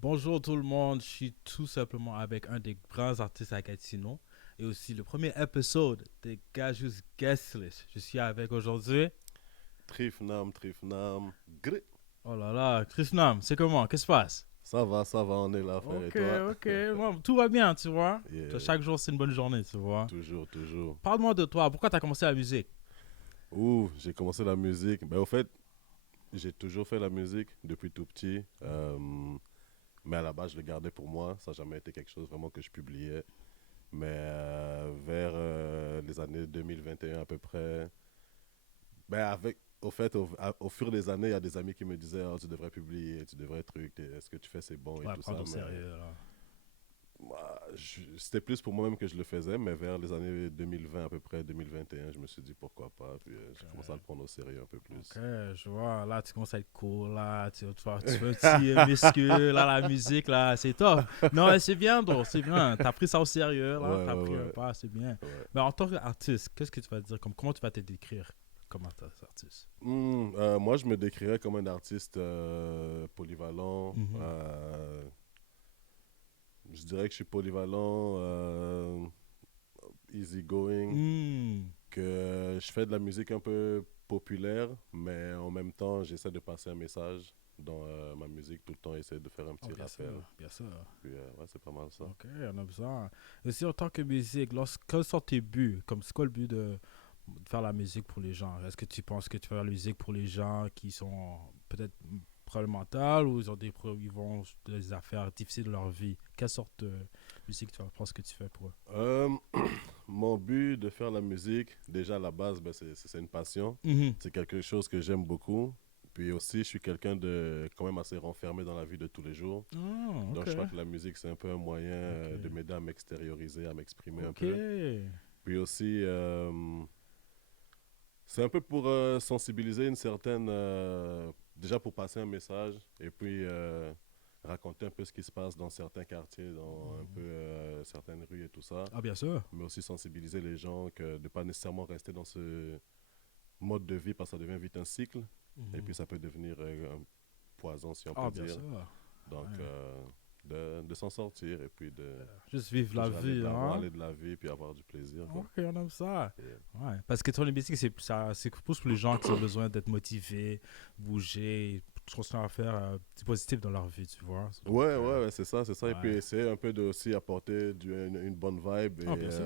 Bonjour tout le monde, je suis tout simplement avec un des grands artistes à Gatineau et aussi le premier épisode des Gajus Guestlist. Je suis avec aujourd'hui. Trifnam, Trifnam. Oh là là, Chris Nam, c'est comment? Qu'est-ce qui se passe? Ça va, on est là, frère, et Ok, toi? ok, bon, tout va bien, tu vois. Yeah, Chaque jour c'est une bonne journée, tu vois. toujours, toujours. Parle-moi de toi, pourquoi tu as commencé la musique? Ouh, j'ai commencé la musique. Ben, au fait, j'ai toujours fait la musique depuis tout petit. Mais à la base, je le gardais pour moi. Ça n'a jamais été quelque chose vraiment que je publiais. Mais vers les années 2021 à peu près, ben avec, au fait, au fur des années, il y a des amis qui me disaient, oh, tu devrais publier, tu devrais truc, ce que tu fais c'est bon et Ouais, tout ça. prendre au Mais sérieux là. C'était plus pour moi-même que je le faisais, mais vers les années 2020 à peu près, 2021, je me suis dit pourquoi pas. Puis j'ai commencé à le prendre au sérieux un peu Ok, plus. je vois, là tu commences à être cool, là tu fais un petit muscu, là la musique, là c'est top. Non, mais c'est bien, donc c'est bien, t'as pris ça au sérieux, Ouais, là, t'as pris un ouais, pas, c'est bien. ouais. Mais en tant qu'artiste, qu'est-ce que tu vas dire, comment tu vas te décrire comme artiste? Moi, je me décrirais comme un artiste polyvalent. Mhm. Je dirais que je suis polyvalent, easygoing, Hmm. que je fais de la musique un peu populaire, mais en même temps, j'essaie de passer un message dans ma musique tout le temps, essayer de faire un Oh, petit rappel. bien sûr. Puis ouais, c'est pas mal ça. Ok, on a besoin. Aussi en tant que musique, quels sont tes buts? Comme c'est quoi le but de faire la musique pour les gens? Est-ce que tu penses que tu fais la musique pour les gens qui sont peut-être problèmes mentaux ou ils ont ils vont des affaires difficiles de leur vie? Quelle sorte de musique tu penses que tu fais pour eux? Euh, Mon but de faire la musique, déjà à la base, ben, c'est une passion. Mhm. C'est quelque chose que j'aime beaucoup. Puis aussi, je suis quelqu'un de quand même assez renfermé dans la vie de tous les jours. Ah, ok. Donc je crois que la musique, c'est un peu un moyen Ok. de m'aider à m'extérioriser, à m'exprimer un Ok. peu. Puis aussi, c'est un peu pour sensibiliser une certaine... déjà pour passer un message et puis raconter un peu ce qui se passe dans certains quartiers, dans un peu Mhm. certaines rues et tout ça. Ah, bien sûr. Mais aussi sensibiliser les gens que de ne pas nécessairement rester dans ce mode de vie parce que ça devient vite un cycle et Mhm. puis ça peut devenir un poison si on Ah, peut bien dire. sûr. Donc Ouais. de s'en sortir et puis de Juste vivre la toujours aller de vie, l'avant, hein? aller de la vie puis avoir du plaisir quoi. Ok, on aime ça. Et, Ouais, parce que les musique, c'est plus pour les gens qui ont besoin d'être motivés, bouger, continuer à faire du positif dans leur vie, tu vois. Donc, ouais, c'est ça, c'est ça. Et puis ouais. essayer un peu de aussi apporter une bonne vibe. Et Ah, bien sûr.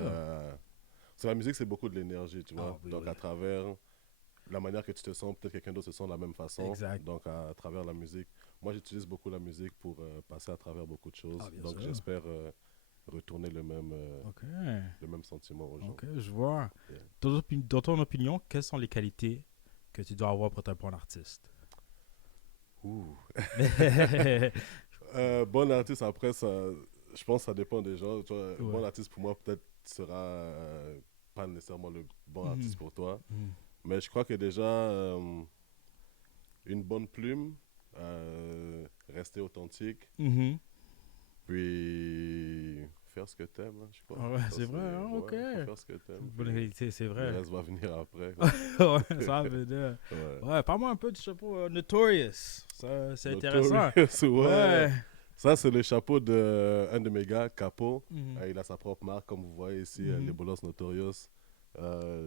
la musique, c'est beaucoup de l'énergie, tu Ah, vois. oui, Donc oui. à travers la manière que tu te sens, peut-être quelqu'un d'autre se sent de la même façon. Exact. Donc à travers la musique, moi j'utilise beaucoup la musique pour passer à travers beaucoup de Ah, choses. bien Donc sûr. j'espère retourner Ok. le même sentiment aux gens. Ok, je vois. Yeah. Dans ton opinion, quelles sont les qualités que tu dois avoir pour être un bon artiste? Ouh. Bon artiste, après, ça, je pense que ça dépend des gens. Tu vois, Ouais. bon artiste pour moi, peut-être sera pas nécessairement le bon artiste Mhm. pour toi. Mhm. Mais je crois que déjà, une bonne plume, rester authentique, Mhm. puis faire ce que t'aimes, hein, je crois. Ah ouais, Ça, c'est c'est, vrai, hein? Ok. ouais, faut faire ce que C'est une t'aimes, bonne puis qualité, c'est le vrai. reste va venir après, quoi. Ouais, ça veut dire. Ouais. Ouais, parle-moi un peu du chapeau Notorious. Ça, c'est intéressant. Notorious, ouais. Ouais. Ça, c'est le chapeau de un de mes gars, Capo. Mhm. Il a sa propre marque, comme vous voyez ici, les Mhm. Bolos Notorious.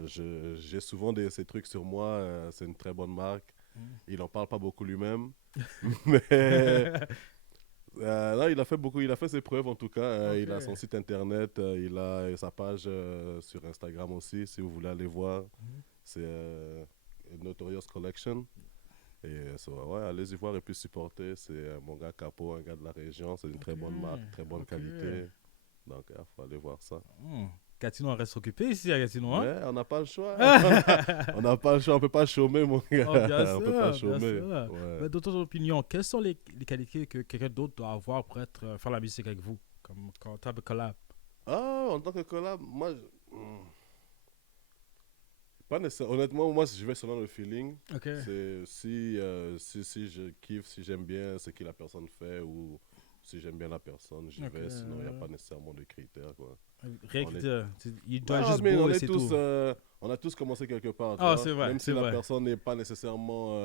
J'ai souvent ces trucs sur moi. C'est une très bonne marque. Mhm. Il en parle pas beaucoup lui-même. Mais là, il a fait beaucoup. Il a fait ses preuves, en tout cas. Ok. Il a son site internet. Il a sa page sur Instagram aussi, si vous voulez aller voir. Mhm. C'est Notorious Collection. Et ouais, allez-y voir et puis supporter. C'est mon gars Capo, un gars de la région. C'est une Ok. très bonne marque, très bonne Ok. qualité. Donc, il faut aller voir ça. Hmm. Gatineau, on reste occupé ici à Gatineau, hein? Mais on n'a pas le choix. On n'a pas le choix. On peut pas chômer, mon gars. Oh, bien On peut pas sûr, bien chômer. sûr. Ouais. Mais dans ton opinion, quelles sont les qualités que quelqu'un d'autre doit avoir pour être, faire la musique avec vous? Comme quand tu as un collab. Ah, en tant que collab, moi, pas nécessairement. Honnêtement, moi, je vais selon le feeling. Ok. C'est si je kiffe, si j'aime bien ce que la personne fait ou si j'aime bien la personne, j'y Ok. vais. Sinon, il n'y a pas nécessairement de critères, quoi. Rien On que est dire. Il doit être bah, juste mais beau et c'est tout. on a tous commencé quelque part, tu Ah, vois. c'est vrai, Même si c'est la vrai. personne n'est pas nécessairement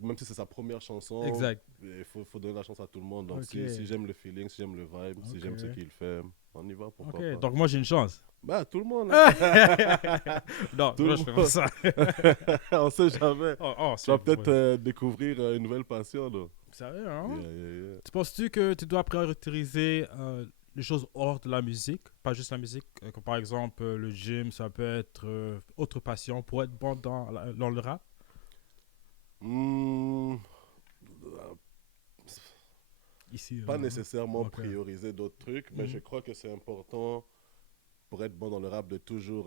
même si c'est sa première chanson, Exact. il faut donner la chance à tout le monde. Donc, Ok. si j'aime le feeling, si j'aime le vibe, si j'aime ce Ok. qu'il fait, on y va, pourquoi Ok. pas. Donc, moi, j'ai une chance. Bah, tout le monde, hein. Non, Tout moi, le je fais pas monde. ça. On sait jamais. Oh, Tu vas c'est peut-être vrai. découvrir une nouvelle passion, là. Sérieux, hein? Yeah, yeah, yeah. Tu penses-tu que tu dois prioriser les choses hors de la musique, pas juste la musique, comme par exemple le gym, ça peut être autre passion pour être bon dans le rap? Hmm, Ici, pas nécessairement ok. prioriser d'autres trucs, mais je Mhm. crois que c'est important pour être bon dans le rap de toujours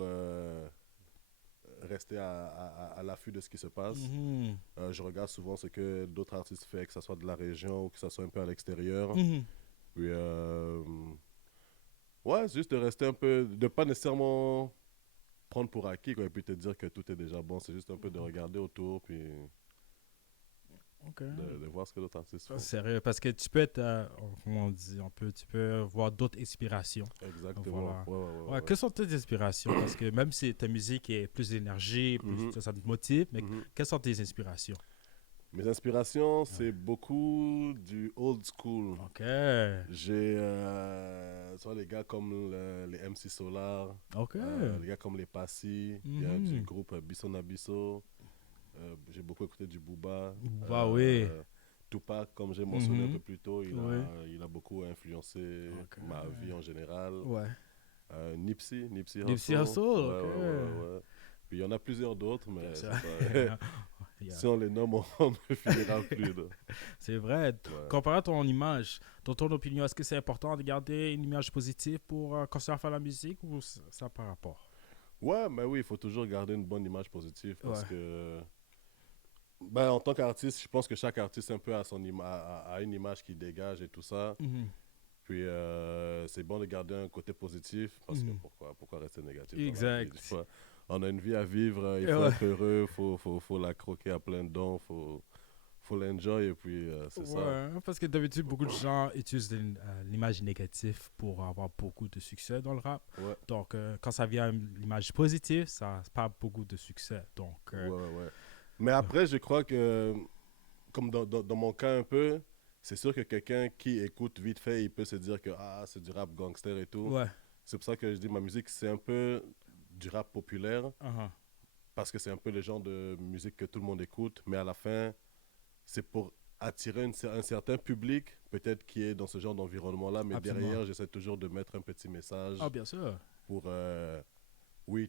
rester à l'affût de ce qui se passe. Mhm. Je regarde souvent ce que d'autres artistes font, que ce soit de la région ou que ce soit un peu à l'extérieur. Mhm. Puis, ouais, juste de rester un peu, de pas nécessairement prendre pour acquis, quoi, et puis te dire que tout est déjà bon. C'est juste un peu de regarder autour, puis Ok. de voir ce que d'autres artistes Ça, font. c'est sérieux, parce que tu peux être, comment on dit, tu peux voir d'autres inspirations. Exactement. Voilà. Ouais, ouais, ouais, Ouais, ouais. quelles sont tes inspirations? Parce que même si ta musique est plus d'énergie, plus Mhm, ça te motive, mais mhm. quelles sont tes inspirations? Mes inspirations, Ouais. c'est beaucoup du old school. Ok. J'ai soit les gars comme les MC Solar, Ok. les gars comme les Passy, il y a du Mhm. groupe Bisson Abisso. J'ai beaucoup écouté du Booba. Bah oui. Tupac, comme j'ai mentionné un peu Mhm. plus tôt, Oui. il a beaucoup influencé Ok. ma vie en général. Ouais. Nipsey Nipsey Hussle. Hussle, Ouais, ok. ouais, ouais, ouais. Puis il y en a plusieurs d'autres, Bien mais sûr. c'est ça. Yeah. Si on les nomme, on ne finira plus. Là. C'est vrai. Ouais. Comparé à ton image, dans ton opinion, est-ce que c'est important de garder une image positive pour continuer à faire la musique ou ça par rapport? Ouais, mais oui, il faut toujours garder une bonne image positive parce Ouais. que, ben, en tant qu'artiste, je pense que chaque artiste un peu a, a une image qui dégage et tout ça. Mhm. Puis c'est bon de garder un côté positif parce que Mhm. pourquoi rester négatif dans la vie? Des Exact. fois, on a une vie à vivre, il Et faut ouais. être heureux, faut la croquer à plein dents, faut l'enjoy et puis c'est ça. Ouais, parce que d'habitude, beaucoup de gens utilisent l'image négative pour avoir beaucoup de succès dans le rap. Ouais, Donc, quand ça vient à l'image positive, ça n'a pas beaucoup de succès. Donc, ouais, ouais. Mais après, je crois que, comme dans mon cas un peu, c'est sûr que quelqu'un qui écoute vite fait, il peut se dire que ah, c'est du rap gangster et tout. ouais. C'est pour ça que je dis ma musique, c'est un peu du rap populaire Uh-huh. parce que c'est un peu le genre de musique que tout le monde écoute, mais à la fin, c'est pour attirer un certain public, peut-être qui est dans ce genre d'environnement-là, mais Absolument. derrière, j'essaie toujours de mettre un petit Ah, message bien sûr. pour, oui,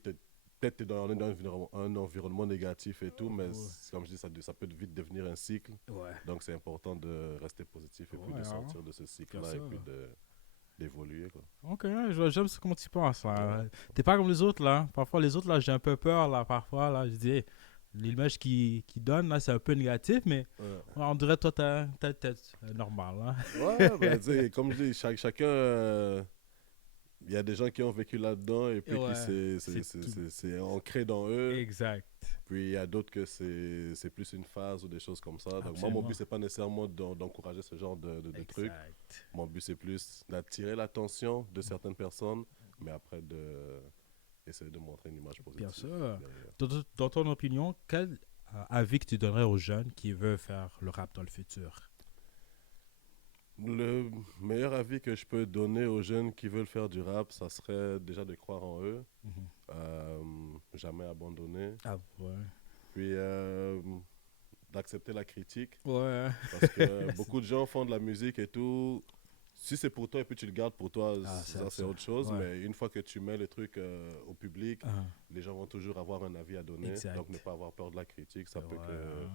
peut-être tu es dans un environnement négatif et tout, mais Ouais. comme je dis, ça peut vite devenir un cycle. Ouais. Donc c'est important de rester positif et puis Ouais, de hein. sortir de ce Bien cycle-là et sûr. puis d'évoluer, quoi. Ok, j'aime comment tu penses. Ouais. Là. T'es pas comme les autres, là. Parfois, les autres, là, j'ai un peu peur, là. Parfois, là, je dis, hey, l'image qui donne, là, c'est un peu négatif, mais Ouais. ouais, on dirait, toi, t'as tête normale, hein. Ouais, ben, tu sais, comme je dis, chacun, il y a des gens qui ont vécu là-dedans et Et puis qui ouais, c'est tout. c'est ancré dans eux. Exact. Puis il y a d'autres que c'est plus une phase ou des choses comme ça. Donc moi, mon but, Absolument. c'est pas nécessairement d'encourager ce genre de trucs. Exact. Mon but, c'est plus d'attirer l'attention de certaines personnes, mais après essayer de montrer une image Bien positive sûr. derrière. Dans ton opinion, quel avis que tu donnerais aux jeunes qui veulent faire le rap dans le futur? Le meilleur avis que je peux donner aux jeunes qui veulent faire du rap, ça serait déjà de croire en eux, Mhm. jamais abandonner, Ah, ouais. puis d'accepter la critique, Ouais. parce que beaucoup de gens font de la musique et tout. Si c'est pour toi et puis tu le gardes pour toi, Ah, c'est ça c'est ça. autre chose, Ouais. mais une fois que tu mets le truc au public, Ah, les gens vont toujours avoir un avis à donner, exact. donc ne pas avoir peur de la critique, Ouais.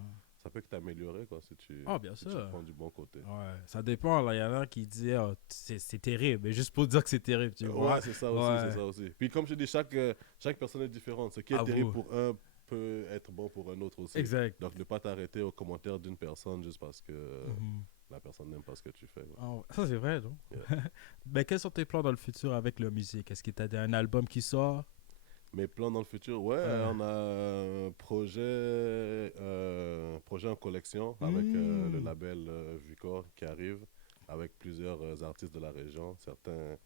ça peut que t'améliorer quoi, Ah, bien si tu le sûr. prends du bon côté. Ouais. Ça dépend, là. Il y en a qui disent, oh, c'est terrible, mais juste pour dire que c'est terrible, tu vois. Ouais, c'est ça aussi, c'est Ouais. ça aussi. Puis comme je dis, chaque personne est différente. Ce qui est terrible Avoue. pour un peut être bon pour un autre aussi. Exact. Donc ne pas t'arrêter aux commentaires d'une personne juste parce que Mhm. la personne n'aime pas ce que tu fais. Quoi. Ah, ouais. Ça, c'est vrai, non? Yeah. Mais quels sont tes plans dans le futur avec la musique? Est-ce que tu as un album qui sort? Mes plans dans le futur, ouais, on a un projet en collection avec le Hmm. label Vucor qui arrive, avec plusieurs artistes de la région, certains,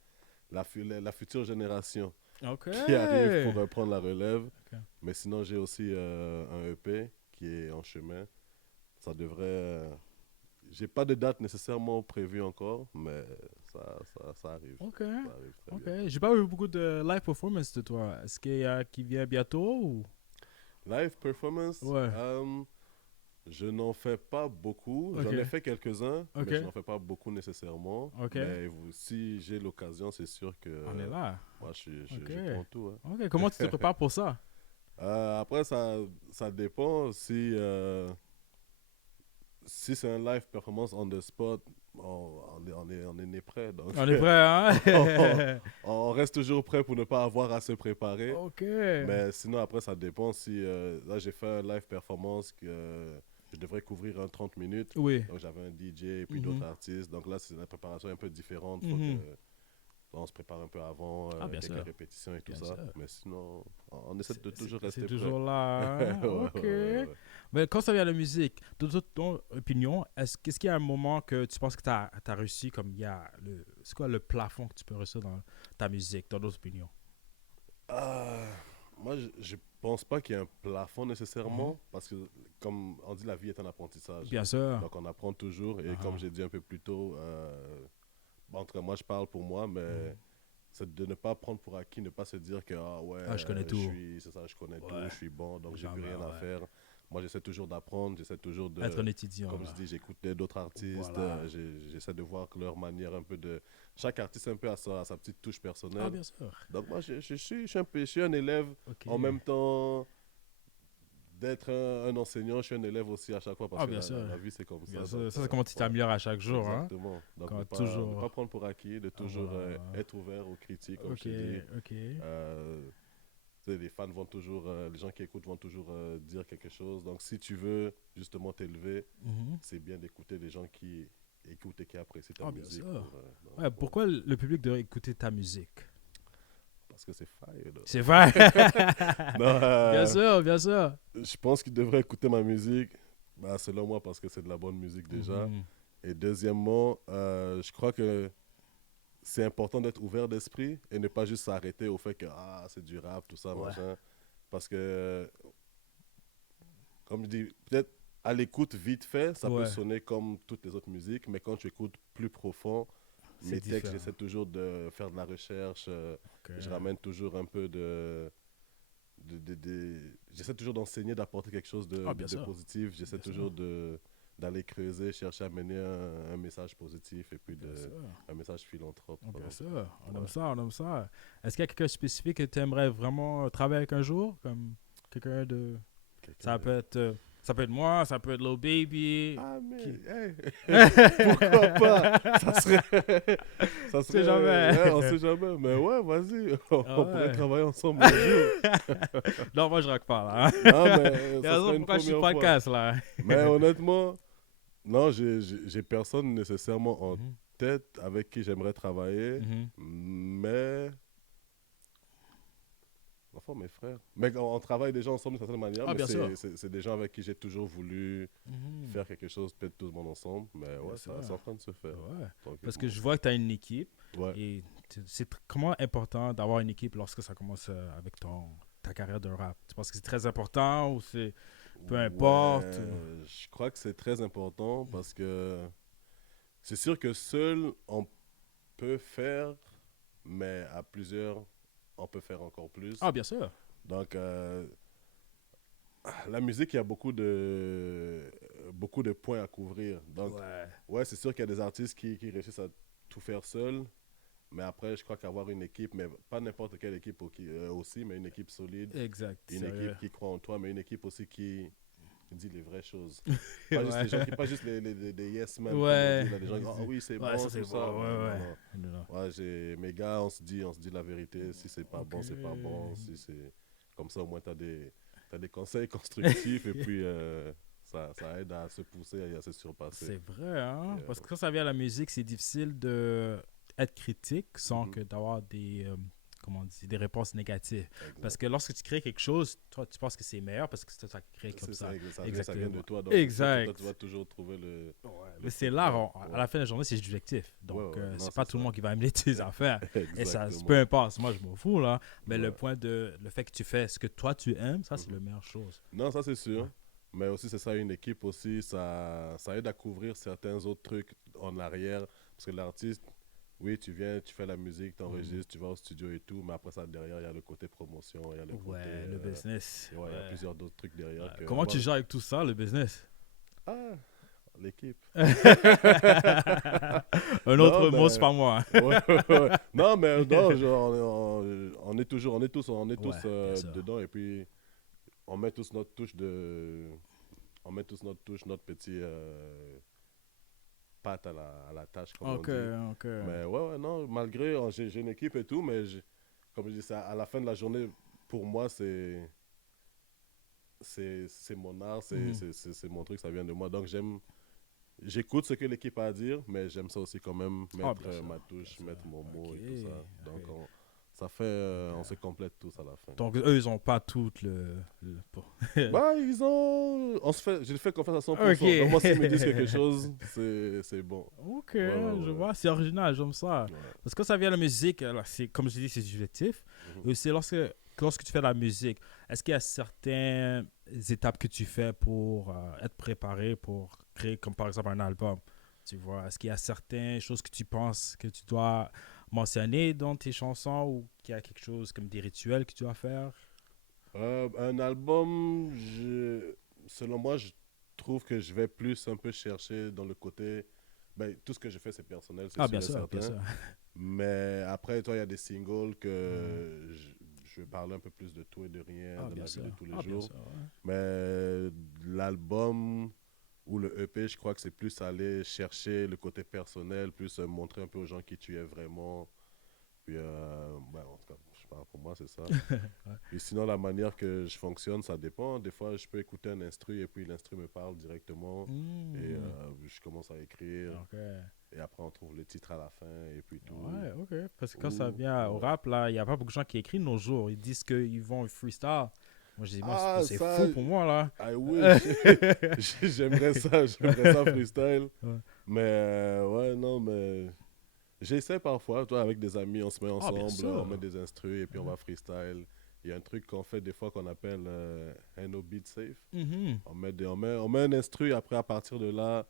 la future génération Ok. qui arrive pour prendre la relève. Ok. Mais sinon, j'ai aussi un EP qui est en chemin. ça devrait... J'ai pas de date nécessairement prévue encore, mais ça arrive. Ok. Ça arrive très Ok. bien. J'ai pas eu beaucoup de live performance de toi. Est-ce qu'il y a qui vient bientôt ou... Live performance, Ouais. je n'en fais pas beaucoup. Ok. J'en ai fait quelques-uns, Ok. mais je n'en fais pas beaucoup nécessairement. Ok. Mais si j'ai l'occasion, c'est sûr que On est là. moi, Ok. je prends tout. Hein. Ok. Comment tu te prépares pour ça? Après, ça dépend. Si c'est un live performance on the spot, on est né prêt. Donc, On est prêt, hein? on reste toujours prêt pour ne pas avoir à se préparer. Ok. Mais sinon, après, ça dépend. Si là, j'ai fait un live performance que je devrais couvrir un 30 minutes. Oui. Donc, j'avais un DJ et puis Mhm. d'autres artistes. Donc là, c'est une préparation un peu différente. Mhm. On se prépare un peu avant, Ah, bien quelques sûr. répétitions et tout Bien ça. sûr. Mais sinon, on essaie de toujours rester C'est prêt. toujours là. Hein? Ouais, Ok. ouais. Mais quand ça vient à la musique, de ton opinion, qu'est-ce qu'il y a un moment que tu penses que tu as réussi comme il y a c'est quoi le plafond que tu peux réussir dans ta musique, dans d'autres opinions? Moi, je pense pas qu'il y ait un plafond nécessairement, Mhm. parce que, comme on dit, la vie est un apprentissage. Bien sûr. Donc, on apprend toujours. Et Ah. comme j'ai dit un peu plus tôt, bon, en tout cas, moi, je parle pour moi, mais Mhm. c'est de ne pas prendre pour acquis, ne pas se dire que, ah ouais, Ah, je connais tout. c'est ça, je connais tout, Ouais. je suis bon, donc j'ai plus Jamais, rien à ouais. faire. Moi, j'essaie toujours d'apprendre, j'essaie toujours de... Être un étudiant. Comme là. je dis, j'écoute d'autres artistes, Voilà. j'essaie de voir leur manière un peu de... Chaque artiste un peu a sa petite touche Ah, personnelle. bien sûr. Donc moi, je suis un élève Ok. en même temps d'être un enseignant, je suis un élève aussi à chaque fois parce Ah, que bien sûr. la vie c'est comme Bien ça. sûr. Donc, Ça, c'est comment tu ouais, t'améliores à chaque jour. Hein? exactement. Donc Quand ne toujours- pas prendre pour acquis, de toujours Voilà. être ouvert aux critiques, comme Ok. je t'ai dit. Ok. Tu sais, les fans vont toujours, les gens qui écoutent vont toujours dire quelque chose. Donc si tu veux justement t'élever, Mhm. c'est bien d'écouter les gens qui écoutent et qui apprécient ta Ah, bien musique. sûr. Donc, Ouais, pourquoi le public devrait écouter ta musique? parce que c'est fire. Là. C'est vrai. Non, Bien sûr, bien sûr. je pense qu'ils devraient écouter ma musique, bah, selon moi, parce que c'est de la bonne musique déjà. Mhm. Et deuxièmement, je crois que c'est important d'être ouvert d'esprit et ne pas juste s'arrêter au fait que c'est du rap, tout ça, Ouais. machin. Parce que, comme je dis, peut-être à l'écoute vite fait, ça Ouais. peut sonner comme toutes les autres musiques, mais quand tu écoutes plus profond, C'est mes textes, différent. j'essaie toujours de faire de la recherche, Ok. je ramène toujours un peu j'essaie toujours d'enseigner, d'apporter quelque chose Ah, bien de sûr. positif. J'essaie Bien toujours d'aller creuser, chercher à amener un message positif et puis Bien sûr. un message philanthrope. Ah, bien Donc, sûr. On ouais. aime ça, on aime ça. Est-ce qu'il y a quelqu'un de spécifique que tu aimerais vraiment travailler avec un jour? Comme quelqu'un de... Ça peut être moi, ça peut être Lil Baby. Ah, mais, Qui- hey, pourquoi pas? Ça serait, jamais. ouais, on sait jamais. Mais ouais, vas-y, on Ah pourrait ouais. travailler ensemble un jour. Non, moi je rock pas là. Hein? Non, mais Il y a ça raison serait une pourquoi je suis première fois. podcast là. Mais honnêtement, non, j'ai personne nécessairement en Mhm. tête avec qui j'aimerais travailler, Mhm. mais... Enfin, mes frères. Mais on travaille déjà ensemble d'une certaine manière, Ah, mais bien sûr. c'est des gens avec qui j'ai toujours voulu Mhm. faire quelque chose, peut-être tout le monde ensemble, mais Bien ouais, sûr. c'est en train de se faire. Ouais. Tranquillement. Parce que je vois que tu as une équipe Ouais. et c'est comment important d'avoir une équipe lorsque ça commence avec ta carrière de rap. Tu penses que c'est très important ou c'est peu importe? Ouais, je crois que c'est très important parce que c'est sûr que seul on peut faire, mais à plusieurs, on peut faire encore plus. Ah, bien sûr. Donc, la musique, il y a beaucoup de points à couvrir. Donc, ouais, c'est sûr qu'il y a des artistes qui réussissent à tout faire seuls. Mais après, je crois qu'avoir une équipe, mais pas n'importe quelle équipe aussi, mais une équipe solide, Exact. une sérieux. équipe qui croit en toi, mais une équipe aussi qui dit les vraies choses. Pas juste les gens pas juste les yes men. Ouais. Comme on dit, là, les gens qui disent, ah oui, c'est Ouais, bon, ça, c'est tout bon. ça. Ouais, Non, ouais. non, Non, non. non. Ouais, mes gars, on se dit la vérité. Si c'est pas bon, c'est pas Ok. bon. Si c'est comme ça, au moins, t'as des conseils constructifs et puis ça aide à se pousser et à se surpasser. C'est vrai, hein? Yeah. Parce que quand ça vient à la musique, c'est difficile de être critique sans que d'avoir comment on dit, des réponses négatives. Exact. Parce que lorsque tu crées quelque chose, toi, tu penses que c'est meilleur parce que c'est toi qui as créé comme ça. Ça vient de toi. Donc Exact. toi, tu vas toujours trouver le Mais c'est l'art, ouais. à la fin de la journée, c'est subjectif. Donc, Ouais, ouais. Non, c'est pas c'est tout le ça. monde qui va aimer tes affaires. Et ça, Exactement. peu importe, moi je m'en fous là. Mais Ouais. le fait que tu fais ce que toi tu aimes, ça c'est Mhm. la meilleure chose. Non, ça c'est sûr. Ouais. Mais aussi, c'est ça, une équipe aussi, ça aide à couvrir certains autres trucs en arrière. Parce que l'artiste, oui, tu viens, tu fais la musique, tu Mhm. enregistres, tu vas au studio et tout, mais après ça, derrière, il y a le côté promotion, il y a le côté... Ouais, le business. ouais, il y a Ouais. plusieurs d'autres trucs derrière Ouais. que Comment tu avoir... gères avec tout ça, le business? Ah, l'équipe. Un Non, autre mot, c'est mais... pas moi. Ouais, ouais, ouais. Non, mais non, genre, on est toujours, on est Ouais, tous bien sûr. dedans et puis on met tous notre touche de... On met tous notre touche, notre petit patte à la tâche, comme on Ok, dit. ok. Mais ouais, ouais, non, malgré, j'ai une équipe et tout, mais comme je dis, à la fin de la journée, pour moi, c'est mon art, Mhm. c'est mon truc, ça vient de moi. Donc j'écoute ce que l'équipe a à dire, mais j'aime ça aussi quand même Ah, mettre bien sûr, ma bien touche, sûr. mettre mon Ok, mot et tout ça. Donc ok, ça fait, on se ok. complète tous à la fin. Donc, eux, ils ont pas tout Bah, on se fait, j'ai fait confiance à Ok. 100%. Donc moi, s'ils me disent quelque chose, c'est bon. Ok, Ouais, ouais, je ouais. vois, c'est original, j'aime ça. Ouais. Parce que quand ça vient de la musique, alors, c'est, comme je dis, c'est subjectif. Mhm. Et c'est lorsque tu fais de la musique, est-ce qu'il y a certaines étapes que tu fais pour être préparé pour créer, comme par exemple un album? Tu vois, est-ce qu'il y a certaines choses que tu penses que tu dois mentionner dans tes chansons ou qu'il y a quelque chose comme des rituels que tu dois faire? Un album, selon moi, je trouve que je vais plus un peu chercher dans le côté. Ben, tout ce que je fais, c'est personnel, c'est Ah, sûr et bien certain. sûr. Mais après, toi, il y a des singles Ouais. que je vais parler un peu plus de tout et de rien, Ah, de bien la vie de sûr. tous les Ah, bien jours. sûr, ouais. Mais l'album ou le EP, je crois que c'est plus aller chercher le côté personnel, plus montrer un peu aux gens qui tu es vraiment. Puis, ben, en tout cas, je parle pour moi, c'est ça. Ouais. Puis sinon, la manière que je fonctionne, ça dépend. Des fois, je peux écouter un instru et puis l'instru me parle directement. Et Mhm. je commence à écrire. Ok. Et après, on trouve le titre à la fin et puis tout. Ouais, ok. Parce que quand ça Ou, vient au ouais. rap, là, il n'y a pas beaucoup de gens qui écrivent de nos jours. Ils disent qu'ils vont freestyle. Moi, je dis, moi, Ah, c'est ça, fou pour moi, là. I wish. J'aimerais ça freestyle. Ouais. Mais ouais, non, mais j'essaie parfois. Toi, avec des amis, on se met Ah, bien ensemble, on met sûr. des instrus et puis on Ouais. va freestyle. Il y a un truc qu'on fait des fois qu'on appelle un no beat safe. Mhm. On met un instru et après, à partir de là,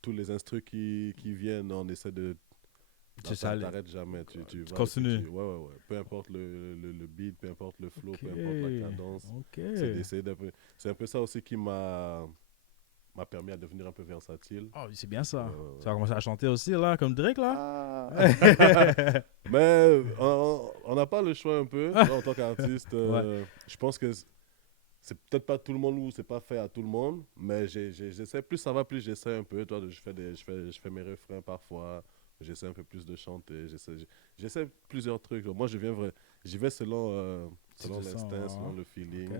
tous les instrus qui viennent, on essaie de. C'est ça. T'arrêtes jamais, tu Tu vas et puis continues. ouais, ouais, ouais. Peu importe le beat, peu importe le flow, Ok. peu importe la cadence. Ok. C'est d'essayer d'un peu. C'est un peu ça aussi qui m'a permis à devenir un peu versatile. Oh, c'est bien Ouais, ça. ouais, Tu vas ouais. commencer à chanter aussi, là, comme Drake, là? Ah! Mais on n'a pas le choix un peu. Toi, en tant qu'artiste, Ouais. je pense que c'est peut-être pas tout le monde ou c'est pas fait à tout le monde, mais j'essaie, plus ça va, plus j'essaie un peu. Toi, je fais mes refrains parfois, j'essaie un peu plus de chanter, j'essaie plusieurs trucs. Moi, j'y vais Tu selon te sens, l'instinct, selon hein? le Ok. feeling.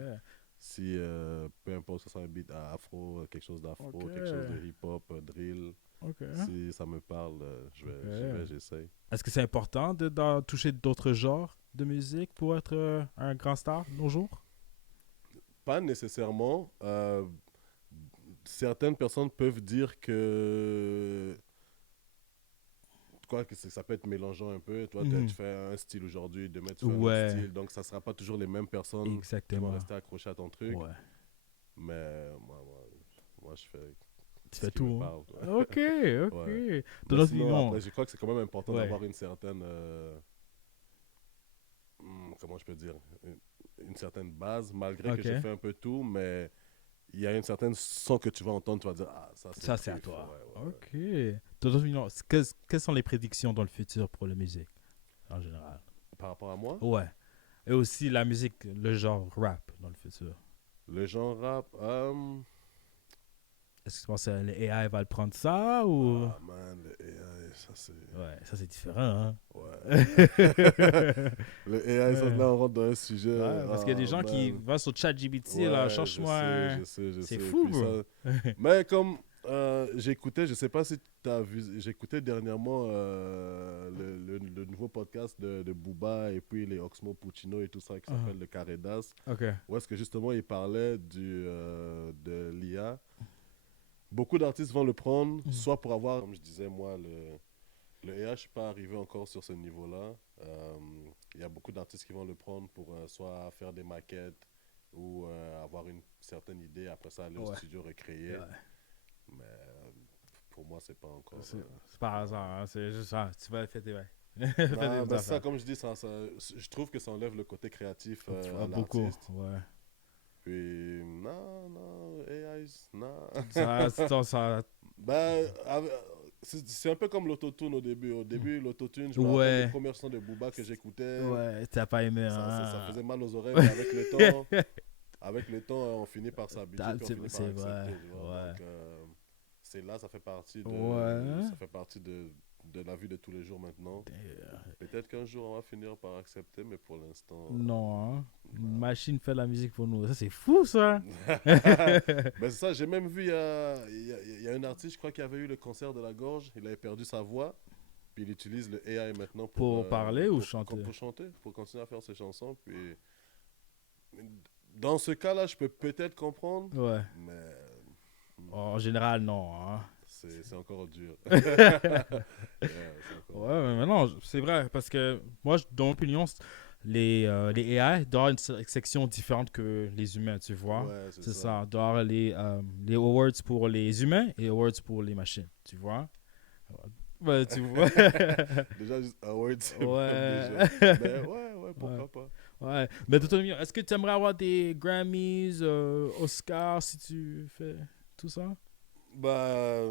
Si, peu importe, que ce soit un beat afro, quelque chose Ok. d'afro, quelque chose de hip-hop, drill, Ok. si ça me parle, j'y Ok. vais, j'essaie. Est-ce que c'est important de toucher d'autres genres de musique pour être un grand star de nos jours? Pas nécessairement. Certaines personnes peuvent dire que quoi que ça peut être mélangeant un peu. Toi, tu Mhm. fais un style aujourd'hui, demain tu fais un autre Ouais, style, donc ça sera pas toujours les mêmes personnes qui vont exactement. rester accrochées à ton truc. Ouais. Mais moi je fais Tu ce fais qui me tout, parle. hein? Ok, Ouais. ok. Ton Mais sinon, opinion. après, je crois que c'est quand même important Ouais. d'avoir une certaine, comment je peux dire, une certaine base, malgré que Ok. j'ai fait un peu tout, mais il y a une certaine son que tu vas entendre, tu vas dire, ah, ça c'est Ça, c'est à kiff. Ouais, toi. ouais, ouais. Ok. Ton opinion. Quelles sont les prédictions dans le futur pour la musique, en général? Par rapport à moi, Ouais. Et aussi la musique, le genre rap dans le futur. le genre rap, Est-ce que tu penses que les AI va le prendre ça ou... ah man, le AI, ça c'est. Ouais, ça c'est différent, hein? Ouais. Le AI, ça, Ouais. là, on rentre dans un sujet. Ouais, parce qu'il y a des Ah, gens qui man. vont sur ChatGPT, là, Ouais, cherche-moi je C'est sais. fou, Puis bro. ça... Mais comme j'écoutais, je sais pas si tu as vu, j'écoutais dernièrement le nouveau podcast de Booba et puis les Oxmo Puccino et tout ça qui Ah, s'appelle le Caredas, ok. où est-ce que justement il parlait de l'IA. Beaucoup d'artistes vont le prendre, Mhm. soit pour avoir, comme je disais moi, le AI, je suis pas arrivé encore sur ce niveau-là. Il y a beaucoup d'artistes qui vont le prendre pour soit faire des maquettes, ou avoir une certaine idée, après ça aller au Ouais. studio recréer. Ouais. Mais pour moi, c'est pas encore. C'est par hasard, hein, c'est juste ça. Tu vas faire tes, ouais. Fais Non, des ben ça, affaires. comme je dis, je trouve que ça enlève le côté créatif Tu vois à beaucoup, l'artiste. ouais. Puis, non, non, AI, non. Ça, Ben, c'est un peu comme l'autotune au début. Au début, l'autotune, je me rappelle les ouais, premiers sons de Booba que j'écoutais. ouais, t'as pas aimé, Ça hein. faisait mal aux oreilles, mais avec le temps, on finit par s'habituer, puis on finit par C'est vrai, accepter, tu vois. ouais. Donc, c'est là, Ouais. ça fait partie de la vie de tous les jours maintenant. Peut-être qu'un jour, on va finir par accepter, mais pour l'instant, Non, hein. Une non. machine fait la musique pour nous. Ça, c'est fou, ça. Ben c'est ça, j'ai même vu, il y a un artiste, je crois, qui avait eu le cancer de la gorge, il avait perdu sa voix, puis il utilise le AI maintenant Pour parler ou chanter? pour chanter, pour continuer à faire ses chansons. Puis, dans ce cas-là, je peux peut-être comprendre, Ouais. mais En général, non, hein. c'est encore dur. Yeah, c'est encore Ouais, mais non, c'est vrai, parce que moi, dans mon opinion, les AI doivent avoir une section différente que les humains, tu vois. Ouais, c'est C'est ça. ça, doit avoir les awards pour les humains et awards pour les machines, tu vois. Ouais, tu vois. Déjà, juste Howard, c'est même Ouais. déjà. Mais ouais, Ouais. pourquoi pas. Ouais. Mais de toute façon, est-ce que tu aimerais avoir des Grammys, Oscars si tu fais tout ça? Bah,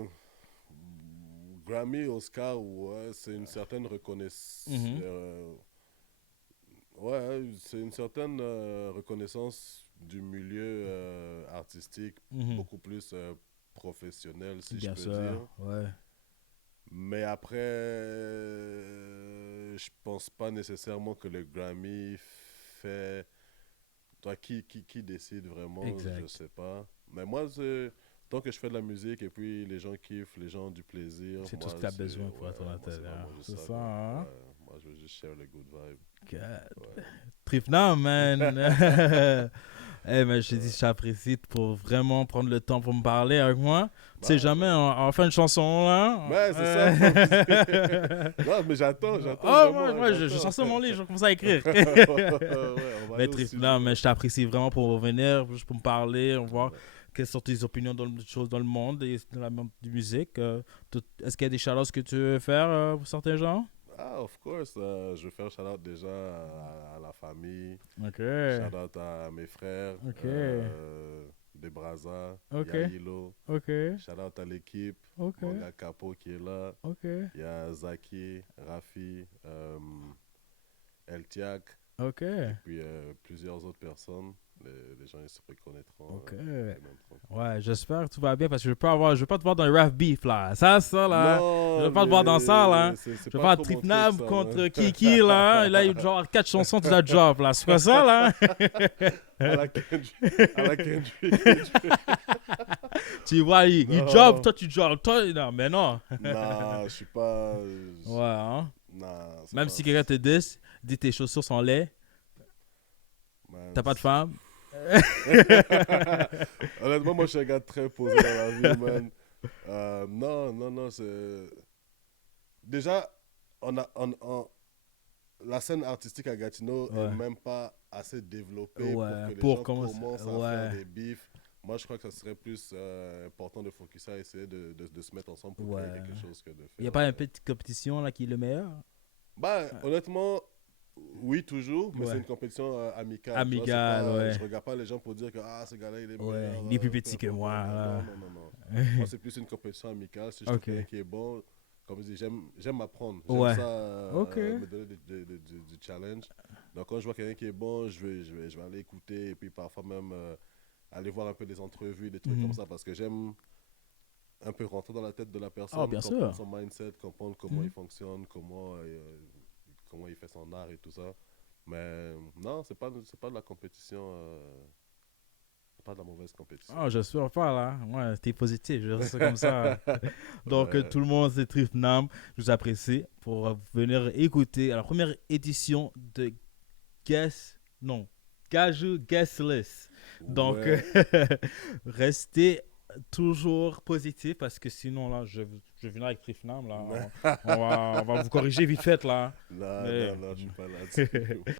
Grammy, Oscar, ouais, c'est une certaine reconnaissance. Mhm. Ouais, c'est une certaine reconnaissance du milieu artistique, Mhm. beaucoup plus professionnel, si je Bien peux sûr, dire. ouais. Mais après, je pense pas nécessairement que le Grammy fait. Toi, qui décide vraiment, je Exact. sais pas. Mais moi, tant que je fais de la musique et puis les gens kiffent, les gens ont du plaisir, C'est tout ce moi, que tu as besoin pour être moi, honnête. c'est vraiment juste C'est ça, ça, quoi. hein? Ouais, moi, je veux juste share le good vibe. God. Ouais. Trifnant, man. Eh, mais je te dis, Ouais. je t'apprécie pour vraiment prendre le temps pour me parler avec moi. Tu sais Bah, jamais, on fait une chanson là. ouais, c'est ça, comme je dis. Non, mais j'attends Oh, vraiment, hein, je j'attends. sors ça mon livre, je commence à écrire. Ouais, on va Mais aller au studio. Trifnant, mais je t'apprécie vraiment pour venir, juste pour me parler, on voit Ouais. quelles sont tes opinions dans les choses dans le monde et dans la monde de musique. Est-ce qu'il y a des shout que tu veux faire pour certains gens? Ah, of course, je vais faire shout-out déjà à la famille, Ok, shout-out à mes frères, ok, des Brazza, il y ok, a Hilo, ok, shout-out à l'équipe, ok, mon gars Capo qui est là, ok, il y a Zaki, Rafi, El Tiak, ok. et puis plusieurs autres personnes. Les gens ils se reconnaîtront. Ok. Reconnaîtront. Ouais, j'espère que tout va bien parce que je veux pas te voir dans le rap beef là. Ça là. Je veux Non, pas te voir dans ça là. mais c'est Je veux pas voir trop mon truc Tripnab ça, contre man. Kiki là. Et là, il genre 4 chansons de la job là. C'est quoi ça là? À la Kendrick. À la Kendrick. Tu vois, il job, Non, toi tu job. Toi, non, mais non. non, je suis pas. Ouais, hein. Non, c'est Même pas. si quelqu'un te dit tes chaussures sont laides, Man, t'as pas de femme. honnêtement, moi, je suis un gars très posé dans la vie, man. Non, non, non, c'est. Déjà, la scène artistique à Gatineau est Ouais. même pas assez développée pour Ouais, que les pour gens commencer. commencent à faire Ouais. des bifs. Moi, je crois que ça serait plus important de focus à essayer de se mettre ensemble pour Ouais. créer quelque chose que de Il y a faire. pas une petite compétition là qui est le meilleur? Bah, honnêtement, oui, toujours, mais c'est Ouais. une compétition amicale. Tu vois, c'est Amical, pas, ouais. je regarde pas les gens pour dire que ah, ce gars-là, il est Ouais, meilleur. il est plus Peu petit que importe moi. combien. Là. Non, non, non, non. Moi, c'est plus une compétition amicale. Si je trouve Ok. quelqu'un qui est bon, comme je dis, j'aime apprendre. J'aime Ouais. ça, Ok. me donner du challenge. Donc, quand je vois quelqu'un qui est bon, je vais aller écouter et puis parfois même aller voir un peu des entrevues, des trucs Mhm. comme ça, parce que j'aime un peu rentrer dans la tête de la Oh, personne, bien comprendre sûr. son mindset, comprendre comment Mhm. il fonctionne, comment il fait son art et tout ça. Mais non, c'est pas de la compétition, c'est pas de la mauvaise compétition. Oh, j'espère pas là. Ouais, t'es positif, je reste comme ça. Donc, Ouais. tout le monde, c'est Trifnam. Je vous apprécie pour venir écouter à la première édition de Guess. Non, Gaju Guestless. Donc, Ouais. restez toujours positif parce que sinon, là, je vais venir avec Trifnam. Là, on va vous corriger vite fait là. Non, Mais non, non, je suis pas là-dessus.